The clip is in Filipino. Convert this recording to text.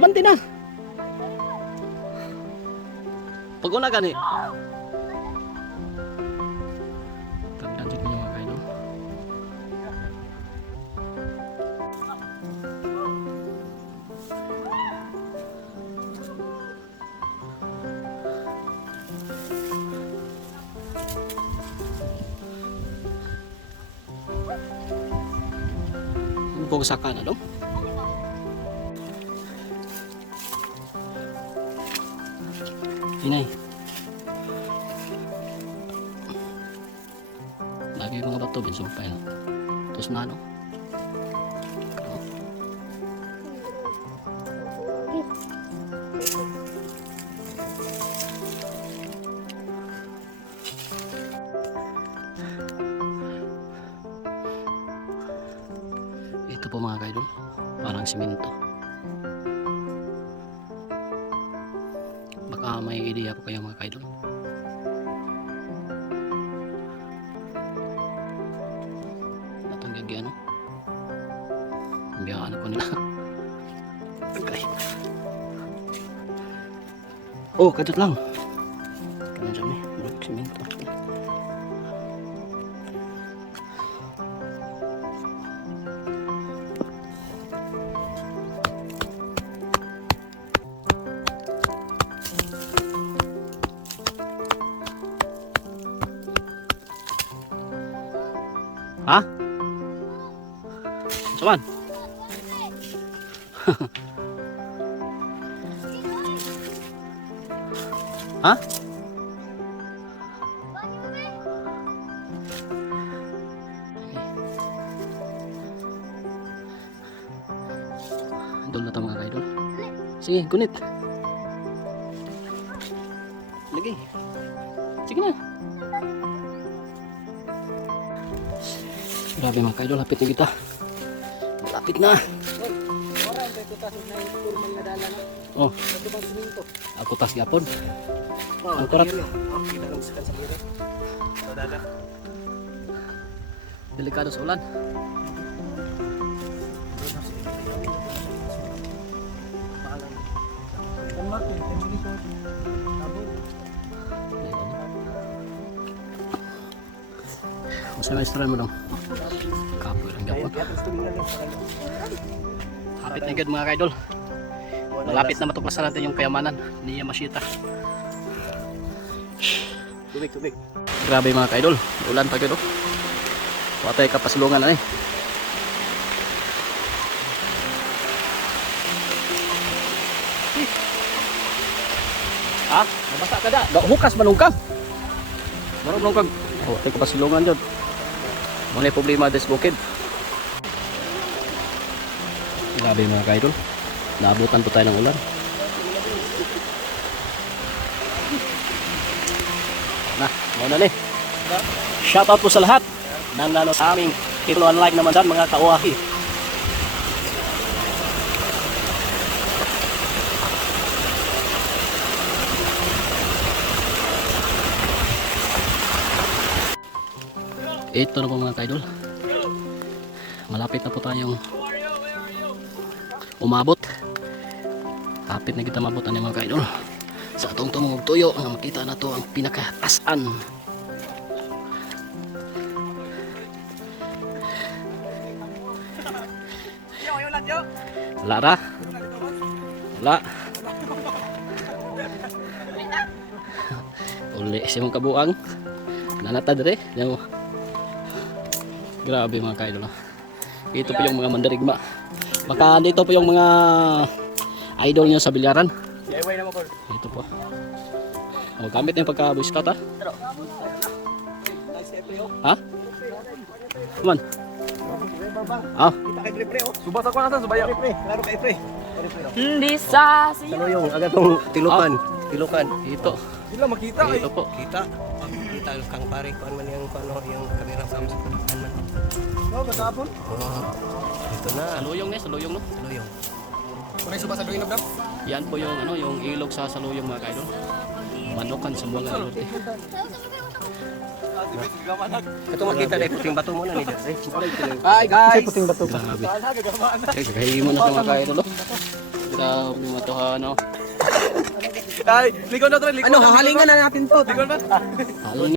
Kamanti na. Pag una gani. Tandaan dito niyo mga kaidol. Bugsakan ano? Inay. Lagi yung mga bato binsumpay. Tapos na ano? Ito po mga kaidol, parang simento. Baka may ideya po kayo mga kaidol. Natanggagi ano? Biyaan ko nila. Okay. Oh, kadot lang. Kanan siya may simento. Ha? Saan? Ha? Doon na tayo mga kaidol. Sige, gunit. Lagi. Sige na. Grabe mga kaidol, lapit na kita. Lapit na. Oh. Ako tas gapon. Ang kurat. Delikado sa ulan. Masa na istran mo dong. Kapoy lang gapon. Hapit na agad mga kaidol. Malapit na matuklasan natin yung kayamanan ni Yamashita. Tubig. Grabe mga kaidol, ulan pa gado. Watay kapasulungan na eh. Ha? Nabasa ka da? Hukas manungkag. Marong nungkag. Oh, watay kapasulungan dyan. Muna problema des bukid. Grabe mga kaidol. Naabutan po tayo ng ulan. Muna ni. Shoutout po sa lahat. Nanalo sa aming ito unlike naman dyan mga kauahi. Ito na po mga kaidol. Malapit na po tayong umabot. Kapit na kita mabutan ng mga kaidol. Sa atong tumungog tuyo nga makita na to ang pinakatasan. Wala ra? Wala. Uli si mong kabuang. Nanatad re. Grabe mga kaidol. Ito po yung mga mandarigma. Baka dito po yung mga idol nyo sa bilyaran. Ito po. Oh, gamit na yung pagka-boy scout ha? Ha? Come on. Ah. Subat ako na sa subaya. Klaro kay pre. Hindi sa siya. Yung agatong tilukan. Tilukan. Ito. Sila makita Ito po. Kita. Kita kang pare kuan man yung yung kamera sa pagkuhan man. No, katapon. Ito na. Saluyong saluyong no? Saluyong. Kunay suba sa duin na bro? Yan po yung yung ilog sa saluyong mga kaidol. Manukan sa buwangan ng norte. Ito makita na puting bato mo na ni Dre. Hi guys! Puting bato. Grabe. Kaya mo na sa mga kaidol. Grabe mga to ha, ano. Ano, hahalingan na natin to. Halin